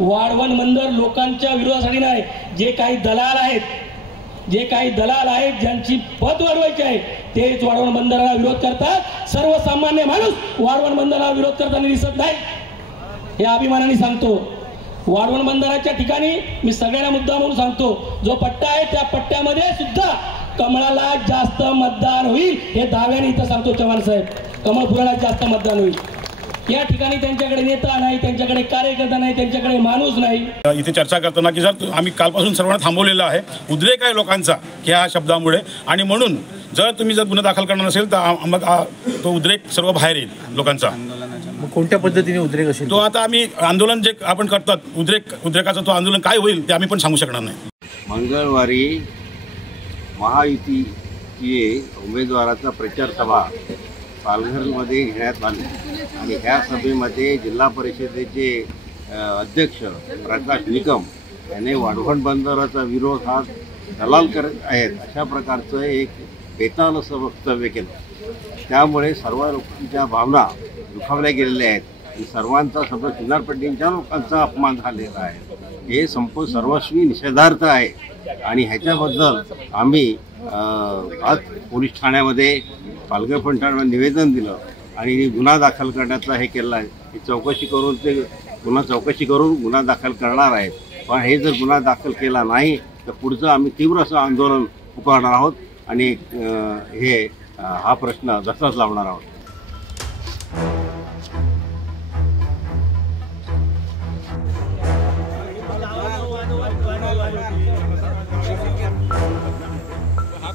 वाढवण बंदर लोकांच्या विरोधासाठी नाही, जे काही दलाल आहेत ज्यांची पत वाढवायची आहे तेच वाढवण बंदराला विरोध करतात। सर्वसामान्य माणूस वाढवण बंदराला विरोध करताना दिसत नाही, हे अभिमानाने सांगतो। वाढवण बंदराच्या ठिकाणी मी सगळ्यांना मुद्दा म्हणून सांगतो, जो पट्टा आहे त्या पट्ट्यामध्ये सुद्धा कमळाला जास्त मतदान होईल, हे दाव्याने इथं सांगतो चव्हाण साहेब। कमळपुराला जास्त मतदान होईल। या ठिकाणी त्यांच्याकडे नेता नाही, त्यांच्याकडे कार्यकर्ता नाही, त्यांच्याकडे माणूस नाही। इथे चर्चा करताना की सर आम्ही कालपासून सर्वांना थांबवलेलं आहे, उद्रेक आहे लोकांचा ह्या शब्दामुळे, आणि म्हणून जर तुम्ही गुन्हा दाखल करणार नसेल तर मग तो उद्रेक सर्व बाहेर येईल लोकांचा। कोणत्या पद्धतीने उद्रेक असेल तो आता आम्ही आंदोलन जे आपण करतात उद्रेकाचं तो आंदोलन काय होईल ते आम्ही पण सांगू शकणार नाही। मंगळवारी महायुतीची उमेदवाराचा प्रचार सभा पालघरमध्ये घेण्यात आली आणि ह्या सभेमध्ये जिल्हा परिषदेचे अध्यक्ष प्रकाश निकम यांनी वाढवण बंदराचा विरोध हा दलाल करत आहेत अशा प्रकारचं एक बेताल असं वक्तव्य केलं। त्यामुळे सर्व लोकांच्या भावना दुखावल्या गेलेल्या आहेत आणि सर्वांचा समजा किनारपट्टीच्या लोकांचा अपमान झालेला आहे। हे सर्वस्वी निषेधार्थ आहे आणि ह्याच्याबद्दल आम्ही आज पोलीस ठाण्यामध्ये पालघर फलटणवर निवेदन दिलं आणि गुन्हा दाखल करण्याचा हे केला आहे। ही चौकशी करून गुन्हा दाखल करणार आहेत, पण हे जर गुन्हा दाखल केला नाही तर पुढचं आम्ही तीव्र असं आंदोलन पुकारणार आहोत आणि हा प्रश्न तसाच लावणार आहोत। हात